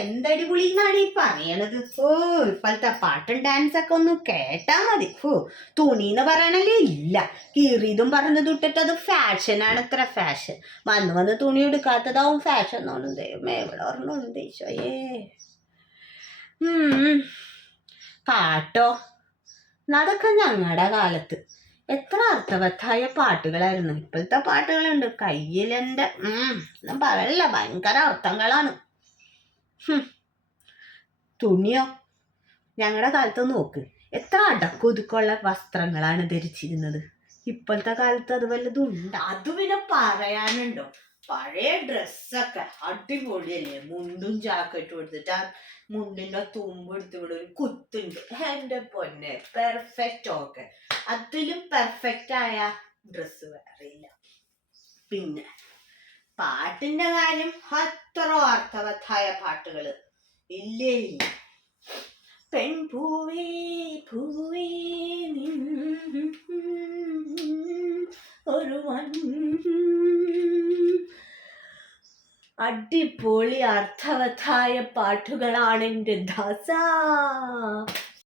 എന്തടിപൊളി എന്നാണ് ഈ പറയണത്. ഓ, ഇപ്പോഴത്തെ പാട്ടും ഡാൻസൊക്കെ ഒന്ന് കേട്ടാ മതി. തുണിന്ന് പറയണല്ലേ ഇല്ല, കീറിയതും പറഞ്ഞത് ഇട്ടിട്ട് അത് ഫാഷനാണ്. ഇത്ര ഫാഷൻ വന്ന് വന്ന് തുണി എടുക്കാത്തതാവും ഫാഷൻ എന്നാണ്. ദൈവമേ, എവിടെ ഓർമ്മയുണ്ട് ഈശോയേ. പാട്ടോ, അതൊക്കെ ഞങ്ങളുടെ കാലത്ത് എത്ര അർത്ഥവത്തായ പാട്ടുകളായിരുന്നു. ഇപ്പോഴത്തെ പാട്ടുകളുണ്ട് കയ്യിലെൻ്റെ ഒന്നും പറയല്ല, ഭയങ്കര അർത്ഥങ്ങളാണ്. തുണിയോ, ഞങ്ങളുടെ കാലത്ത് നോക്ക്, എത്ര അടക്കൊതുക്കുള്ള വസ്ത്രങ്ങളാണ് ധരിച്ചിരുന്നത്. ഇപ്പോഴത്തെ കാലത്ത് അത് വല്ലതും ഉണ്ട്? അത് പിന്നെ പറയാനുണ്ടോ? പഴയ ഡ്രസ്സൊക്കെ അടിപൊളിയല്ലേ, മുണ്ടും ജാക്കറ്റും എടുത്തിട്ട് ആ മുണ്ടിന്റെ തുമ്പ് എടുത്ത് ഇവിടെ ഒരു കുത്തുണ്ട്. എൻ്റെ പൊന്നെ, പെർഫെക്റ്റ്. ഓക്കെ, അതിലും പെർഫെക്റ്റ് ആയ ഡ്രസ്സ് വേറെ ഇല്ല. പിന്നെ പാട്ടിന്റെ കാര്യം, അത്ര അർത്ഥവത്തായ പാട്ടുകള് ഇല്ലേ ഇല്ല. പെൺപൂവേ പൂവേ ഒരു അടിപൊളി അർത്ഥവത്തായ പാട്ടുകളാണ് എൻ്റെ ദാസാ.